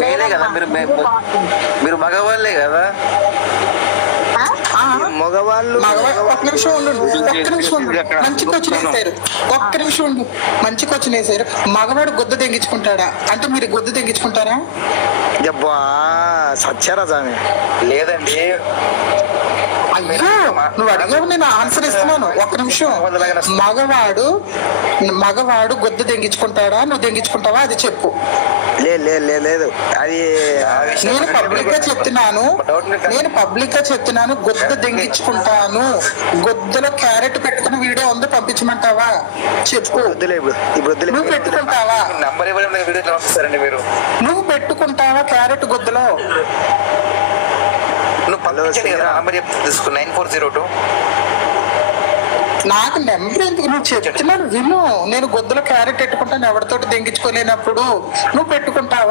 మేలే కదా మీరు మగవాళ్ళే కదా. మగవాళ్ళు ఒక్క నిమిషం ఉండు, మంచి క్వశ్చన్ వేసారు. ఒక్క నిమిషం ఉండు, మంచి క్వశ్చన్ వేసారు. మగవాడు గొద్దు తెంగించుకుంటాడా అంటే మీరు గొద్దు తెంగించుకుంటారా? అబ్బా సచ్చారా స్వామి. లేదండి. అయ్యో నువ్వు అడిగావు, నేను ఆన్సర్ ఇస్తున్నాను. ఒక్క నిమిషం. మగవాడు గొద్దు తెంగించుకుంటాడా, నువ్వు తెంగించుకుంటావా అది చెప్పు. లేదు అది నేను పబ్లిక్ గా చెప్తున్నాను గొద్దు తెంగించుకుంటాను. గొద్దులో క్యారెట్ పెట్టుకుని వీడియో ఉందో పంపించమంటావా చెప్పు. నువ్వు పెట్టుకుంటావా? నంబర్ ఇవ్వడం వీడియో పంపిస్తారండి మీరు. నువ్వు పెట్టుకుంటావా క్యారెట్ గొద్దులో? నువ్వు పంపించండి కదా నంబర్ తీసుకు 9402. నాకు నెంబర్ ఎందుకు? నువ్వు చెప్తున్నాను విను. నేను గొద్దులో క్యారెట్ పెట్టుకుంటాను, ఎవరితోటి తెంగించుకోలేనప్పుడు. నువ్వు పెట్టుకుంటావా?